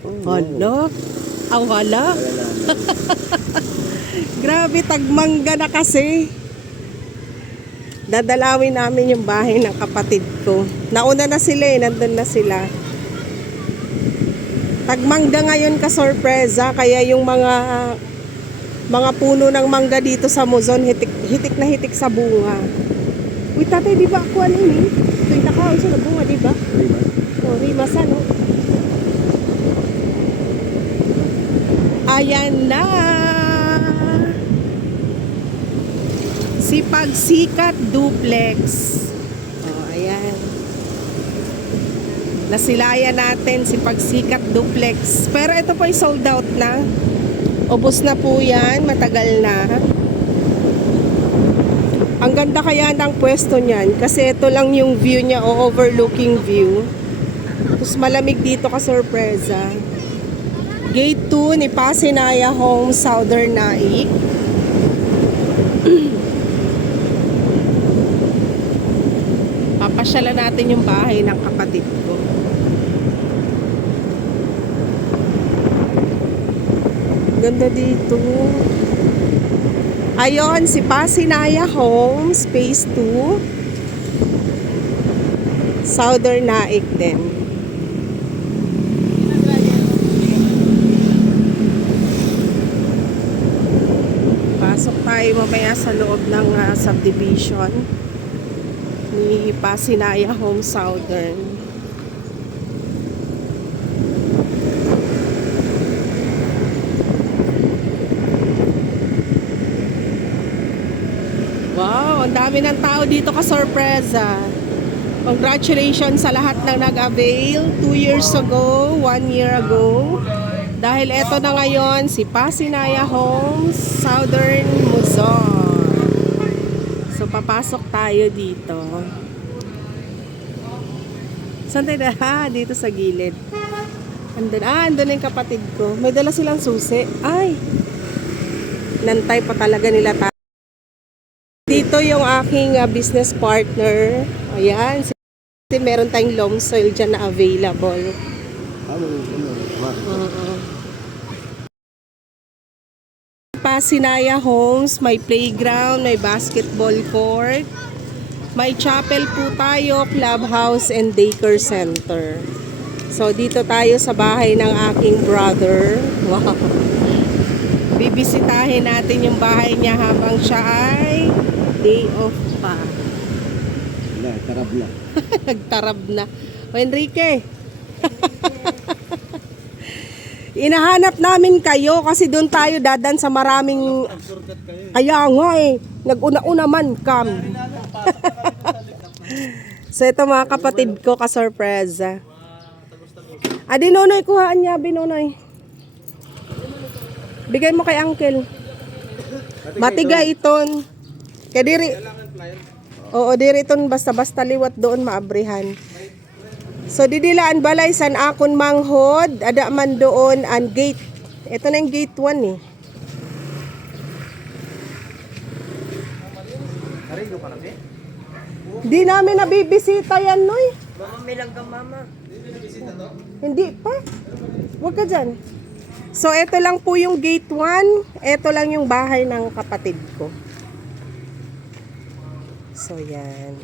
Hala. Ang hala. Grabe, tagmangga na kasi. Dadalawin namin yung bahay ng kapatid ko. Nauna na sila eh, nandun na sila. Tagmangga ngayon ka sorpresa, kaya yung mga puno ng mangga dito sa Muzon, hitik na hitik sa bunga. Uy, tatay, di ba ako ano yun eh? Ito yung nakaon sa bunga, di ba? Rimas. Oh, rimas ano? Ayan na! Sipagsikat Duplex. Oh, ayan. Nasilayan natin Sipagsikat Duplex. Pero ito po ay sold out na. Ubos na po yan, matagal na. Ang ganda kaya ng pwesto niyan kasi ito lang yung view niya o overlooking view. Tapos malamig dito ka sorpresa. Gate 2 ni Pasinaya Homes, Southern Naik. Papasyalan natin yung bahay ng kapatid ko. Ganda dito. Ayon, si Pasinaya Homes, Phase 2. Southern Naik din. Pasok tayo mamaya sa loob ng subdivision ni Pasinaya Homes Southern. Wow, ang dami ng tao dito ka sorpresa. Congratulations sa lahat ng nag-avail 2 years ago, 1 year ago. Dahil eto na ngayon si Pasinaya Homes, Southern Muzon. So papasok tayo dito. Saan tayo na? Dito sa gilid. Andun yung kapatid ko. May dala silang susi. Ay! Nantay pa talaga nila tayo. Dito yung aking business partner. Ayan. Meron tayong loam soil dyan na available. Pasinaya Homes, may playground, may basketball court. May chapel po tayo, clubhouse and daycare center. So dito tayo sa bahay ng aking brother. Wow. Bibisitahin natin yung bahay niya habang siya ay day off pa. Tarab na. Nagtarab na. O Enrique. Inahanap namin kayo kasi doon tayo dadan sa maraming. Kaya nga eh. Nag-una-una man kam. So ito mga kapatid ko ka-sorpresa. Adi Nonoy, kuhaan niya, Binonoy. Bigay mo kay uncle. Matiga iton. Kaya diri. Oo, diri iton basta-basta liwat doon maabrihan. So didilaan balay san akon manghod, ada man doon ang gate. Ito na yung gate 1 eh. Di namin nabibisita yan, Noy. Mama, may langgam mama. Hindi pa. Huwag ka dyan. So, ito lang po yung gate 1. Ito lang yung bahay ng kapatid ko. So, yan.